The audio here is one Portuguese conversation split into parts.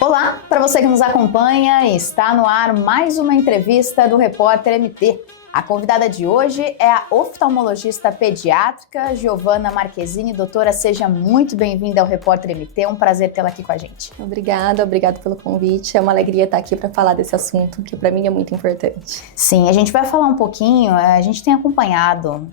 Olá, para você que nos acompanha, está no ar mais uma entrevista do Repórter MT. A convidada de hoje é a oftalmologista pediátrica Giovana Marchesini. Doutora, seja muito bem-vinda ao Repórter MT, é um prazer tê-la aqui com a gente. Obrigada pelo convite, é uma alegria estar aqui para falar desse assunto que para mim é muito importante. Sim, a gente vai falar um pouquinho, a gente tem acompanhado,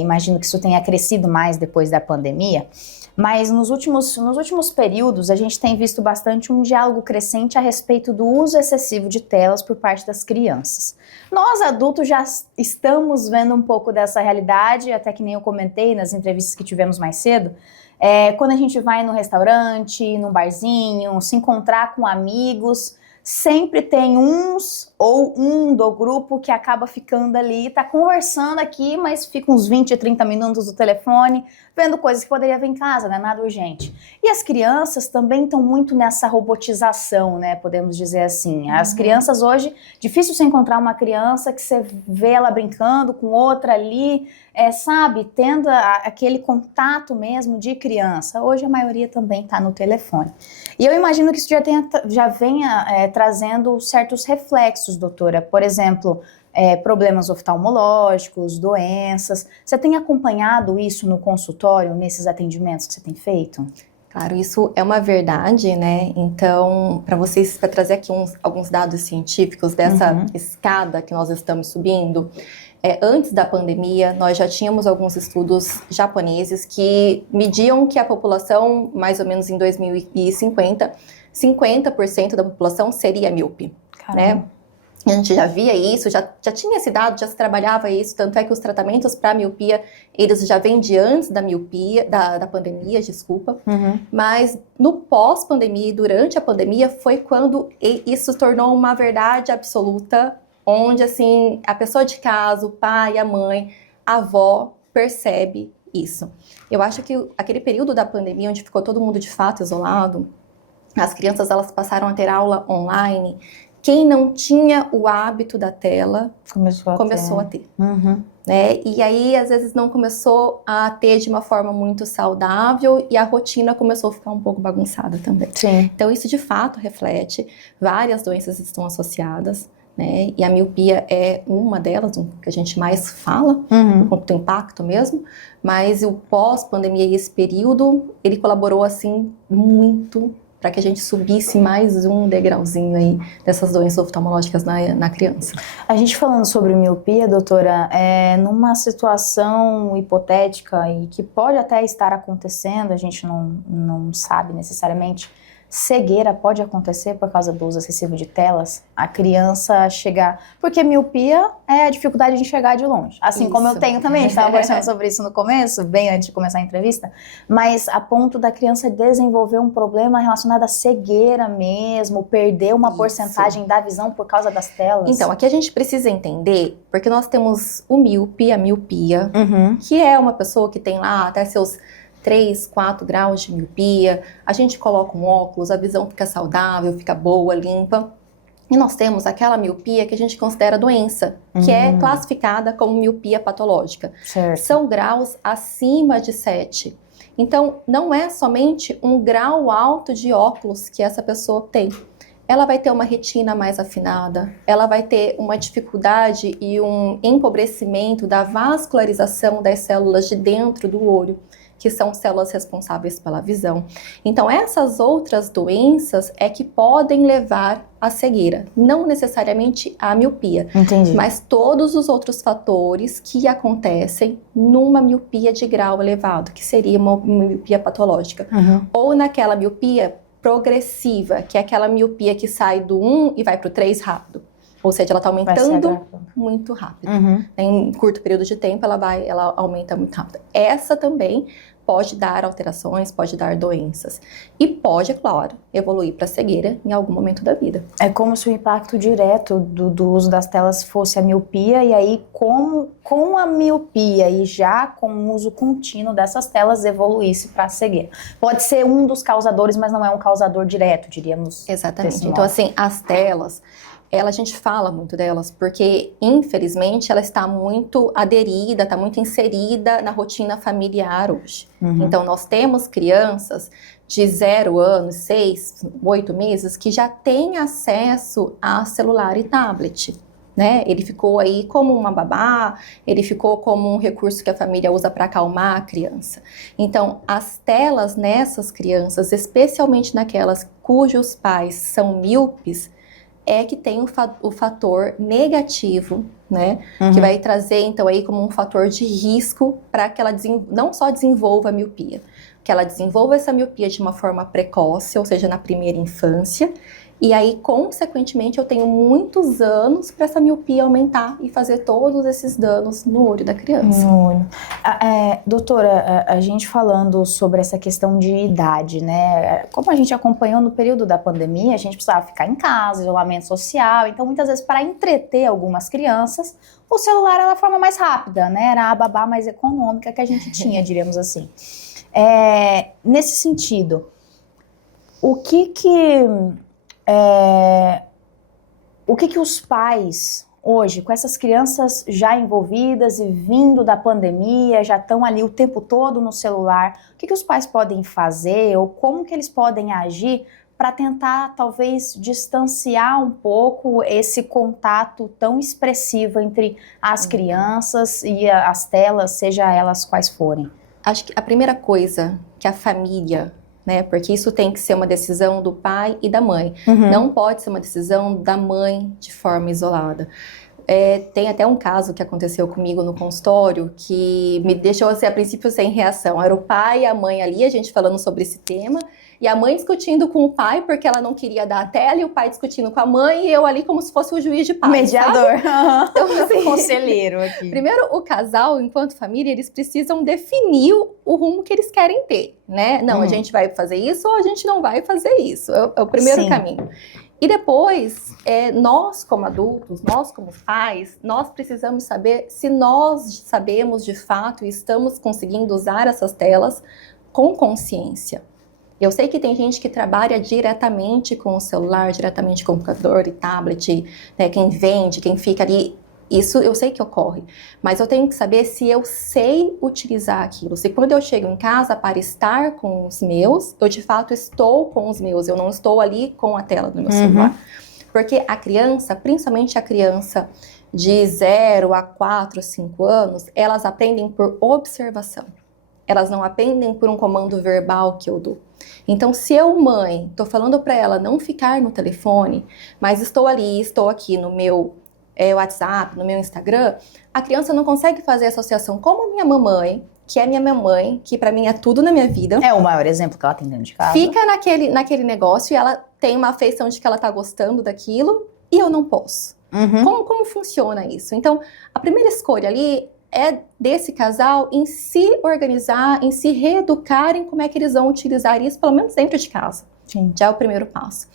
imagino que isso tenha crescido mais depois da pandemia, mas nos últimos períodos a gente tem visto bastante um diálogo crescente a respeito do uso excessivo de telas por parte das crianças. Nós adultos já estamos vendo um pouco dessa realidade, até que nem eu comentei nas entrevistas que tivemos mais cedo, quando a gente vai no restaurante, num barzinho, se encontrar com amigos, sempre tem uns ou um do grupo que acaba ficando ali, tá conversando aqui, mas fica uns 20, 30 minutos no telefone, vendo coisas que poderia ver em casa, né? Nada urgente. E as crianças também estão muito nessa robotização, né? Podemos dizer assim. As crianças hoje, difícil você encontrar uma criança que você vê ela brincando com outra ali, sabe? Tendo aquele contato mesmo de criança. Hoje a maioria também está no telefone. E eu imagino que isso já venha trazendo certos reflexos, doutora. Por exemplo, problemas oftalmológicos, doenças. Você tem acompanhado isso no consultório, nesses atendimentos que você tem feito? Claro, isso é uma verdade, né? Então, para trazer aqui alguns dados científicos dessa escada que nós estamos subindo, antes da pandemia, nós já tínhamos alguns estudos japoneses que mediam que a população, mais ou menos em 2050, 50% da população seria míope, né? A gente já via isso, já tinha esse dado, já se trabalhava isso, tanto é que os tratamentos para miopia, eles já vêm de antes da miopia, da pandemia, desculpa, mas no pós-pandemia e durante a pandemia foi quando isso se tornou uma verdade absoluta, onde assim, a pessoa de casa, o pai, a mãe, a avó, percebe isso. Eu acho que aquele período da pandemia, onde ficou todo mundo de fato isolado, as crianças elas passaram a ter aula online. Quem não tinha o hábito da tela começou a ter. Né? E aí, às vezes, não começou a ter de uma forma muito saudável e a rotina começou a ficar um pouco bagunçada também. Sim. Então, isso de fato reflete, várias doenças estão associadas, né? E a miopia é uma delas, que a gente mais fala, do impacto mesmo, mas o pós-pandemia e esse período, ele colaborou assim muito para que a gente subisse mais um degrauzinho aí dessas doenças oftalmológicas na criança. A gente falando sobre miopia, doutora, numa situação hipotética e que pode até estar acontecendo, a gente não sabe necessariamente, cegueira pode acontecer por causa do uso excessivo de telas, a criança chegar... Porque miopia é a dificuldade de enxergar de longe, assim isso. Como eu tenho também, a gente estava conversando sobre isso no começo, bem antes de começar a entrevista, mas a ponto da criança desenvolver um problema relacionado à cegueira mesmo, perder uma porcentagem da visão por causa das telas. Então, aqui a gente precisa entender, porque nós temos o míope, a miopia, que é uma pessoa que tem lá até seus 3, 4 graus de miopia, a gente coloca um óculos, a visão fica saudável, fica boa, limpa. E nós temos aquela miopia que a gente considera doença, que é classificada como miopia patológica. Certo. São graus acima de 7. Então, não é somente um grau alto de óculos que essa pessoa tem. Ela vai ter uma retina mais afinada, ela vai ter uma dificuldade e um empobrecimento da vascularização das células de dentro do olho, que são células responsáveis pela visão. Então, essas outras doenças é que podem levar à cegueira, não necessariamente a miopia. Entendi. Mas todos os outros fatores que acontecem numa miopia de grau elevado, que seria uma miopia patológica. Ou naquela miopia progressiva, que é aquela miopia que sai do 1 e vai para o 3 rápido. Ou seja, ela está aumentando muito rápido. Em curto período de tempo, ela aumenta muito rápido. Essa também pode dar alterações, pode dar doenças. E pode, é claro, evoluir para cegueira em algum momento da vida. É como se o impacto direto do uso das telas fosse a miopia, e aí com a miopia e já com o uso contínuo dessas telas evoluísse para a cegueira. Pode ser um dos causadores, mas não é um causador direto, diríamos. Exatamente. Então, assim, as telas, a gente fala muito delas, porque, infelizmente, ela está muito aderida, está muito inserida na rotina familiar hoje. Então, nós temos crianças de 0 anos, 6, 8 meses, que já têm acesso a celular e tablet. Né? Ele ficou aí como uma babá, ele ficou como um recurso que a família usa para acalmar a criança. Então, as telas nessas crianças, especialmente naquelas cujos pais são míopes, é que tem o fator negativo, né? Que vai trazer, então, aí como um fator de risco para que ela não só desenvolva a miopia, que ela desenvolva essa miopia de uma forma precoce, ou seja, na primeira infância, e aí, consequentemente, eu tenho muitos anos para essa miopia aumentar e fazer todos esses danos no olho da criança. No olho. Doutora, a gente falando sobre essa questão de idade, né? Como a gente acompanhou no período da pandemia, a gente precisava ficar em casa, isolamento social, então muitas vezes para entreter algumas crianças, o celular era a forma mais rápida, né? Era a babá mais econômica que a gente tinha, diríamos assim. Nesse sentido, o que os pais hoje, com essas crianças já envolvidas e vindo da pandemia, já estão ali o tempo todo no celular, o que os pais podem fazer ou como que eles podem agir para tentar talvez distanciar um pouco esse contato tão expressivo entre as crianças e as telas, seja elas quais forem? Acho que a primeira coisa que a família, né, porque isso tem que ser uma decisão do pai e da mãe. Não pode ser uma decisão da mãe de forma isolada. Tem até um caso que aconteceu comigo no consultório que me deixou, assim, a princípio sem reação. Era o pai e a mãe ali, a gente falando sobre esse tema, e a mãe discutindo com o pai porque ela não queria dar a tela, e o pai discutindo com a mãe, e eu ali como se fosse o juiz de paz, mediador. Então, assim, conselheiro aqui. Primeiro, o casal, enquanto família, eles precisam definir o rumo que eles querem ter, né? Não, a gente vai fazer isso ou a gente não vai fazer isso. É o primeiro caminho. E depois, nós como adultos, nós como pais, nós precisamos saber se nós sabemos de fato e estamos conseguindo usar essas telas com consciência. Eu sei que tem gente que trabalha diretamente com o celular, diretamente com o computador e tablet, né, quem vende, quem fica ali. Isso eu sei que ocorre, mas eu tenho que saber se eu sei utilizar aquilo. Se quando eu chego em casa para estar com os meus, eu de fato estou com os meus, eu não estou ali com a tela do meu celular. Porque a criança, principalmente a criança de 0 a 4, 5 anos, elas aprendem por observação. Elas não aprendem por um comando verbal que eu dou. Então, se eu, mãe, estou falando para ela não ficar no telefone, mas estou ali, estou aqui no meu WhatsApp, no meu Instagram, a criança não consegue fazer associação como a minha mamãe, que é minha mamãe, que para mim é tudo na minha vida. É o maior exemplo que ela tem dentro de casa. Fica naquele negócio e ela tem uma afeição de que ela tá gostando daquilo e eu não posso. Como funciona isso? Então, a primeira escolha ali é desse casal em se organizar, em se reeducar em como é que eles vão utilizar isso, pelo menos dentro de casa. Sim. Já é o primeiro passo.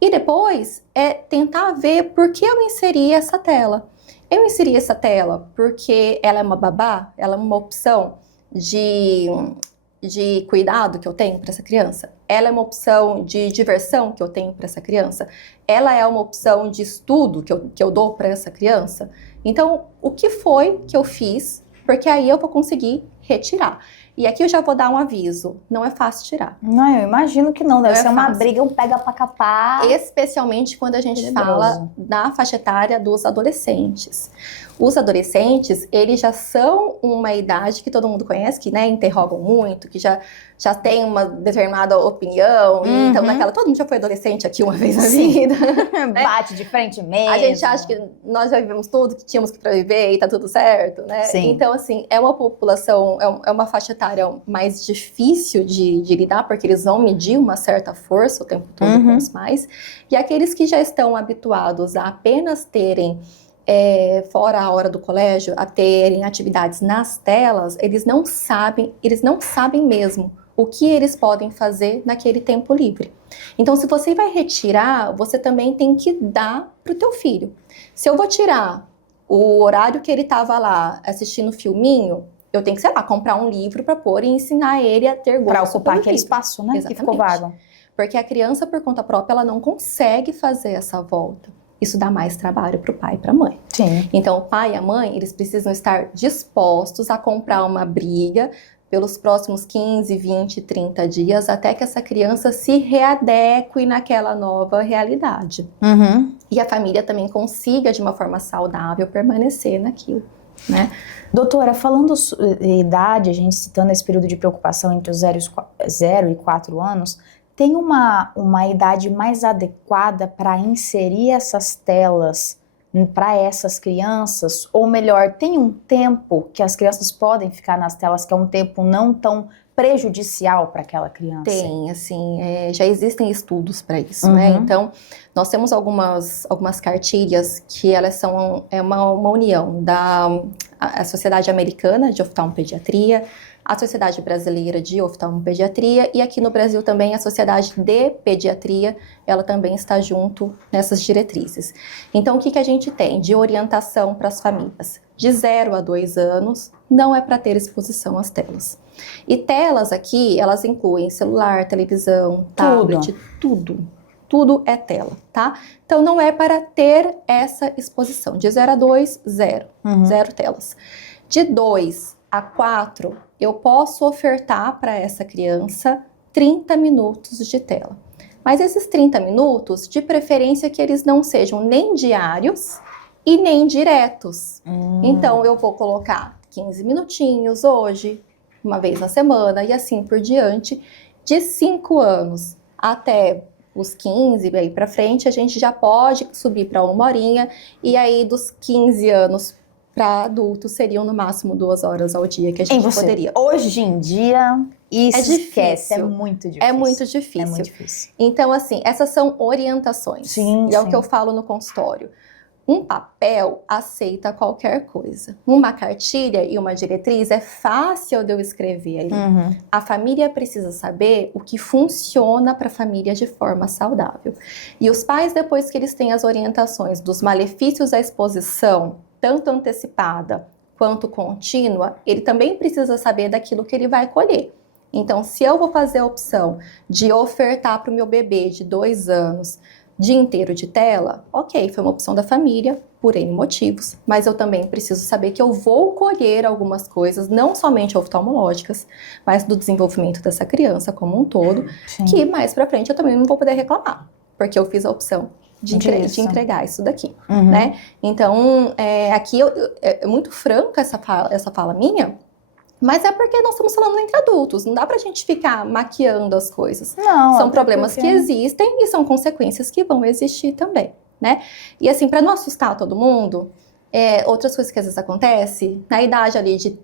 E depois é tentar ver por que eu inseri essa tela. Eu inseri essa tela porque ela é uma babá, ela é uma opção de cuidado que eu tenho para essa criança. Ela é uma opção de diversão que eu tenho para essa criança. Ela é uma opção de estudo que eu dou para essa criança. Então, o que foi que eu fiz? Porque aí eu vou conseguir retirar. E aqui eu já vou dar um aviso, não é fácil tirar. Não, eu imagino que não, deve ser uma fácil. briga, um pega pra capar. Especialmente quando a gente fala da faixa etária dos adolescentes. Os adolescentes, eles já são uma idade que todo mundo conhece, que, né, interrogam muito, que já tem uma determinada opinião. E então, todo mundo já foi adolescente aqui uma vez na vida. Bate de frente mesmo. A gente acha que nós já vivemos tudo que tínhamos que viver e tá tudo certo, né? Sim. Então, assim, é uma população, é uma faixa etária mais difícil de lidar, porque eles vão medir uma certa força o tempo todo com os pais. E aqueles que já estão habituados a apenas terem fora a hora do colégio, a terem atividades nas telas, eles não sabem mesmo o que eles podem fazer naquele tempo livre. Então, se você vai retirar, você também tem que dar para o teu filho. Se eu vou tirar o horário que ele estava lá assistindo filminho, eu tenho que, sei lá, comprar um livro para pôr e ensinar ele a ter gosto. Para ocupar aquele livro. espaço, né? Exatamente. Que ficou vago. Porque a criança, por conta própria, ela não consegue fazer essa volta. isso dá mais trabalho para o pai e para a mãe. Sim. Então, o pai e a mãe, eles precisam estar dispostos a comprar uma briga pelos próximos 15, 20, 30 dias, até que essa criança se readeque naquela nova realidade. Uhum. E a família também consiga, de uma forma saudável, permanecer naquilo, né? Doutora, falando de idade, a gente citando esse período de preocupação entre os 0 e 4 anos, tem uma idade mais adequada para inserir essas telas para essas crianças? Ou melhor, tem um tempo que as crianças podem ficar nas telas que é um tempo não tão prejudicial para aquela criança? Tem, assim, já existem estudos para isso, Uhum. né? Então, nós temos algumas cartilhas que elas são uma união da Sociedade Americana de Oftalmopediatria, a Sociedade Brasileira de Oftalmopediatria e aqui no Brasil também a Sociedade de Pediatria, ela também está junto nessas diretrizes. Então, o que a gente tem de orientação para as famílias? De 0 a 2 anos, não é para ter exposição às telas. E telas aqui, elas incluem celular, televisão, tablet, tudo. Tudo é tela, tá? Então, não é para ter essa exposição. De 0 a 2, 0. Uhum. 0 telas. De 2 a 4, eu posso ofertar para essa criança 30 minutos de tela. Mas esses 30 minutos, de preferência que eles não sejam nem diários e nem diretos. Então, eu vou colocar 15 minutinhos hoje, uma vez na semana e assim por diante. De 5 anos até os 15, aí para frente, a gente já pode subir para 1 horinha. E aí, dos 15 anos para adultos, seriam no máximo 2 horas ao dia que a gente poderia. Hoje em dia, isso é difícil. É muito difícil. É muito difícil. É muito difícil. Então, assim, essas são orientações. Sim, e é o que eu falo no consultório. Um papel aceita qualquer coisa. Uma cartilha e uma diretriz é fácil de eu escrever ali. Uhum. A família precisa saber o que funciona para a família de forma saudável. E os pais, depois que eles têm as orientações dos malefícios da exposição, tanto antecipada quanto contínua, ele também precisa saber daquilo que ele vai colher. Então, se eu vou fazer a opção de ofertar para o meu bebê de 2 anos dia inteiro de tela, ok, foi uma opção da família, por N motivos, mas eu também preciso saber que eu vou colher algumas coisas, não somente oftalmológicas, mas do desenvolvimento dessa criança como um todo, Sim. que mais pra frente eu também não vou poder reclamar, porque eu fiz a opção de entregar isso daqui, né? Então, aqui é muito franca essa fala minha, mas é porque nós estamos falando entre adultos, não dá pra gente ficar maquiando as coisas. Não, são problemas que existem e são consequências que vão existir também, né? E assim, pra não assustar todo mundo, outras coisas que às vezes acontecem, na idade ali de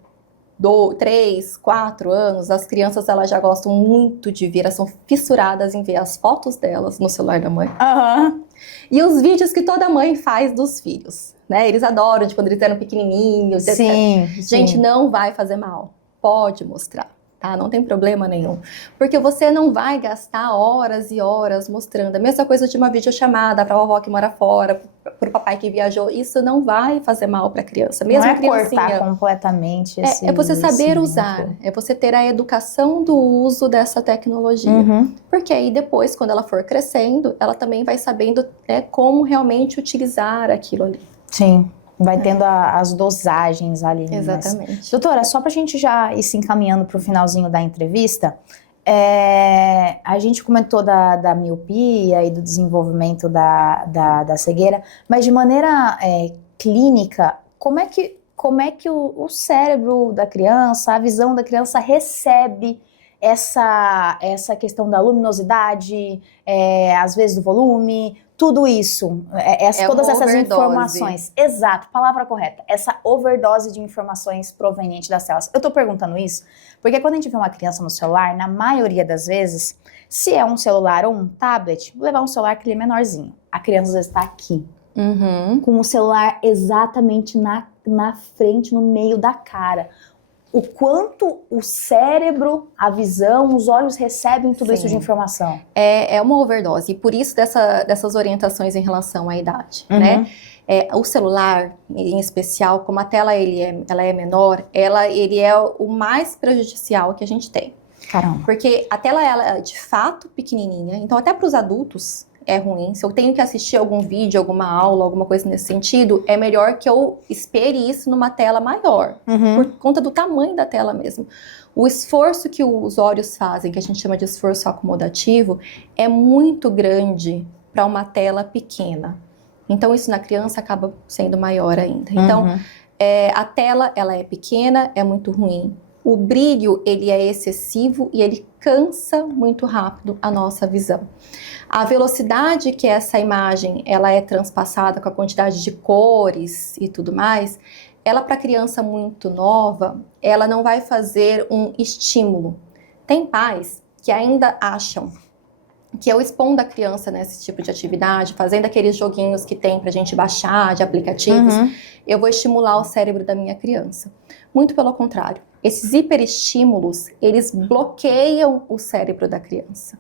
3, 4 anos, as crianças elas já gostam muito de ver, elas são fissuradas em ver as fotos delas no celular da mãe. Uhum. E os vídeos que toda mãe faz dos filhos, né? Eles adoram de quando eles eram pequenininhos. Sim, Gente, não vai fazer mal. Pode mostrar, tá? Não tem problema nenhum. Porque você não vai gastar horas e horas mostrando. A mesma coisa de uma videochamada para a vovó que mora fora, para o papai que viajou. Isso não vai fazer mal para a criança. Mesmo não é criancinha. Cortar completamente É você saber usar. É você ter a educação do uso dessa tecnologia. Uhum. Porque aí depois, quando ela for crescendo, ela também vai sabendo como realmente utilizar aquilo ali. Sim, vai tendo as dosagens ali. Exatamente. Mas... Doutora, só pra gente já ir se encaminhando pro finalzinho da entrevista, a gente comentou da miopia e do desenvolvimento da cegueira, mas de maneira clínica, como é que o cérebro da criança, a visão da criança recebe essa questão da luminosidade, às vezes do volume, tudo isso, todas essas overdose. Informações. Exato, palavra correta. Essa overdose de informações provenientes das telas. Eu tô perguntando isso porque quando a gente vê uma criança no celular, na maioria das vezes, se é um celular ou um tablet, vou levar um celular que ele é menorzinho. A criança às vezes está aqui, com o celular exatamente na frente, no meio da cara. O quanto o cérebro, a visão, os olhos recebem tudo isso de informação. É uma overdose, e por isso dessas orientações em relação à idade, né? O celular, em especial, como a tela ela é menor, ele é o mais prejudicial que a gente tem. Caramba. Porque a tela ela é de fato pequenininha, então até para os adultos é ruim. Se eu tenho que assistir algum vídeo, alguma aula, alguma coisa nesse sentido, é melhor que eu espere isso numa tela maior, por conta do tamanho da tela mesmo. O esforço que os olhos fazem, que a gente chama de esforço acomodativo, é muito grande para uma tela pequena. Então, isso na criança acaba sendo maior ainda. Então, a tela, ela é pequena, é muito ruim. O brilho, ele é excessivo e ele cansa muito rápido a nossa visão. A velocidade que essa imagem, ela é transpassada com a quantidade de cores e tudo mais, ela para criança muito nova, ela não vai fazer um estímulo. Tem pais que ainda acham que eu expondo a criança nesse tipo de atividade, fazendo aqueles joguinhos que tem pra gente baixar de aplicativos, eu vou estimular o cérebro da minha criança. Muito pelo contrário. Esses hiperestímulos, eles bloqueiam o cérebro da criança.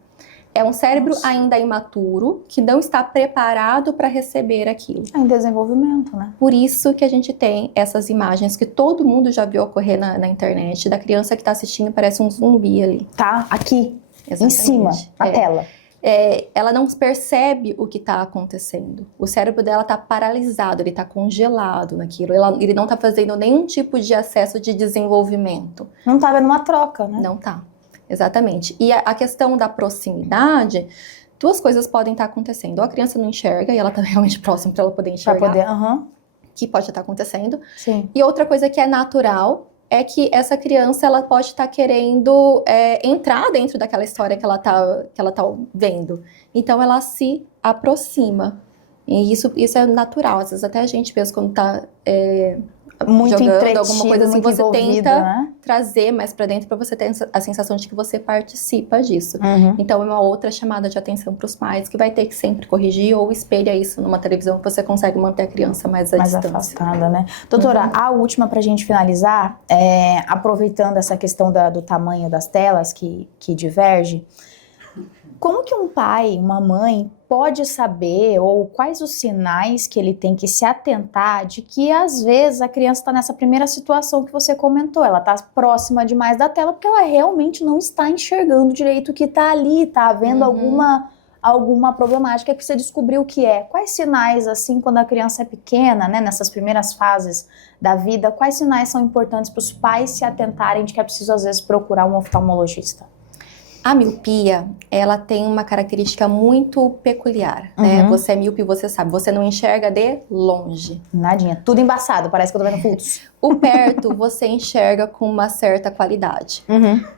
É um cérebro ainda imaturo, que não está preparado para receber aquilo. É em desenvolvimento, né? Por isso que a gente tem essas imagens que todo mundo já viu ocorrer na internet, da criança que está assistindo, parece um zumbi ali. Tá aqui, Exatamente. em cima, na tela. Ela não percebe o que está acontecendo. O cérebro dela está paralisado, ele está congelado naquilo. Ele não está fazendo nenhum tipo de acesso de desenvolvimento. Não está havendo uma troca, né? Não está, exatamente. E a questão da proximidade, duas coisas podem estar acontecendo. Ou a criança não enxerga e ela está realmente próxima para ela poder enxergar. Que pode estar acontecendo. Sim. E outra coisa que é natural é que essa criança, ela pode estar querendo entrar dentro daquela história que ela tá vendo. Então, ela se aproxima. E isso é natural. Às vezes, até a gente mesmo, quando tá muito jogando alguma coisa assim, você tenta né? trazer mais pra dentro pra você ter a sensação de que você participa disso. Então, é uma outra chamada de atenção pros pais, que vai ter que sempre corrigir ou espelha isso numa televisão que você consegue manter a criança mais à distância. Afastada, né? Doutora, a última pra gente finalizar, aproveitando essa questão do tamanho das telas que diverge, como que um pai, uma mãe pode saber, ou quais os sinais que ele tem que se atentar de que às vezes a criança está nessa primeira situação que você comentou, ela está próxima demais da tela porque ela realmente não está enxergando direito o que está ali, está havendo alguma problemática que você descobriu o que é. Quais sinais, assim, quando a criança é pequena, né, nessas primeiras fases da vida, quais sinais são importantes para os pais se atentarem de que é preciso às vezes procurar um oftalmologista? A miopia, ela tem uma característica muito peculiar, né? Você é míope, você sabe, você não enxerga de longe. Nadinha, tudo embaçado, parece que eu tô vendo futos. O perto, você enxerga com uma certa qualidade.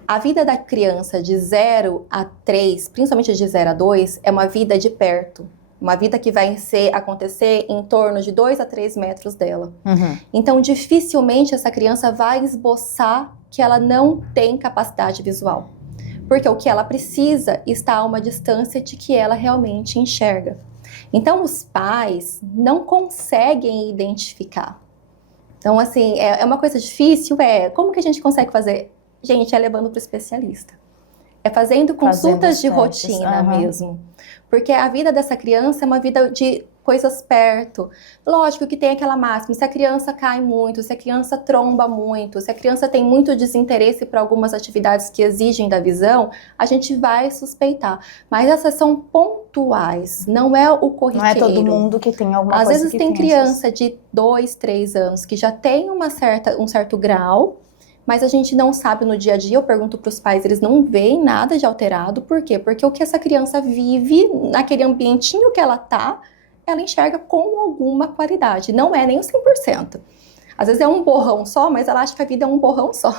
A vida da criança de 0 a 3, principalmente de 0 a 2, é uma vida de perto. Uma vida que vai acontecer em torno de 2 a 3 metros dela. Então, dificilmente essa criança vai esboçar que ela não tem capacidade visual. Porque o que ela precisa está a uma distância de que ela realmente enxerga. Então, os pais não conseguem identificar. Então, assim, é uma coisa difícil, como que a gente consegue fazer? Gente, é levando para o especialista. É fazendo consultas de rotina mesmo. Porque a vida dessa criança é uma vida de coisas perto. Lógico que tem aquela máxima, se a criança cai muito, se a criança tromba muito, se a criança tem muito desinteresse para algumas atividades que exigem da visão, a gente vai suspeitar. Mas essas são pontuais, não é o corriqueiro. Não é todo mundo que tem alguma coisa. Às vezes tem criança de 2, 3 anos que já tem um certo grau, mas a gente não sabe no dia a dia. Eu pergunto para os pais, eles não veem nada de alterado. Por quê? Porque o que essa criança vive, naquele ambientinho que ela tá, ela enxerga com alguma qualidade. Não é nem o 100%. Às vezes é um borrão só, mas ela acha que a vida é um borrão só.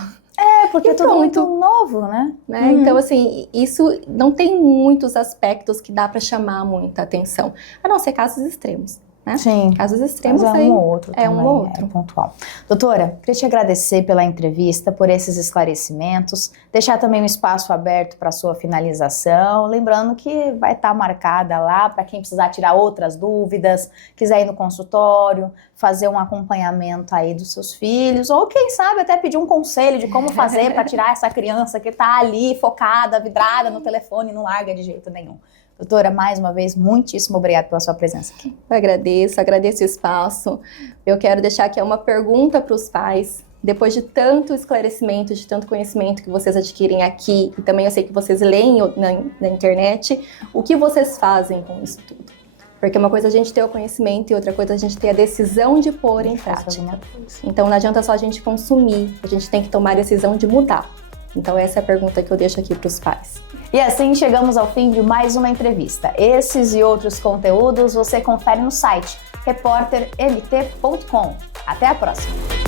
Porque é tudo muito novo, né? Então, assim, isso não tem muitos aspectos que dá para chamar muita atenção. A não ser casos extremos. Né? Sim. Casos extremos mas um ou outro também, um ou outro. É pontual. Doutora, queria te agradecer pela entrevista, por esses esclarecimentos, deixar também um espaço aberto para a sua finalização, lembrando que vai estar marcada lá para quem precisar tirar outras dúvidas, quiser ir no consultório, fazer um acompanhamento aí dos seus filhos, ou quem sabe até pedir um conselho de como fazer para tirar essa criança que está ali focada, vidrada no telefone e não larga de jeito nenhum. Doutora, mais uma vez, muitíssimo obrigada pela sua presença aqui. Eu agradeço o espaço. Eu quero deixar aqui uma pergunta para os pais. Depois de tanto esclarecimento, de tanto conhecimento que vocês adquirem aqui, e também eu sei que vocês leem na internet, o que vocês fazem com isso tudo? Porque uma coisa é a gente ter o conhecimento e outra coisa é a gente ter a decisão de pôr em prática. Então não adianta só a gente consumir, a gente tem que tomar a decisão de mudar. Então essa é a pergunta que eu deixo aqui para os pais. E assim chegamos ao fim de mais uma entrevista. Esses e outros conteúdos você confere no site repórtermt.com. Até a próxima!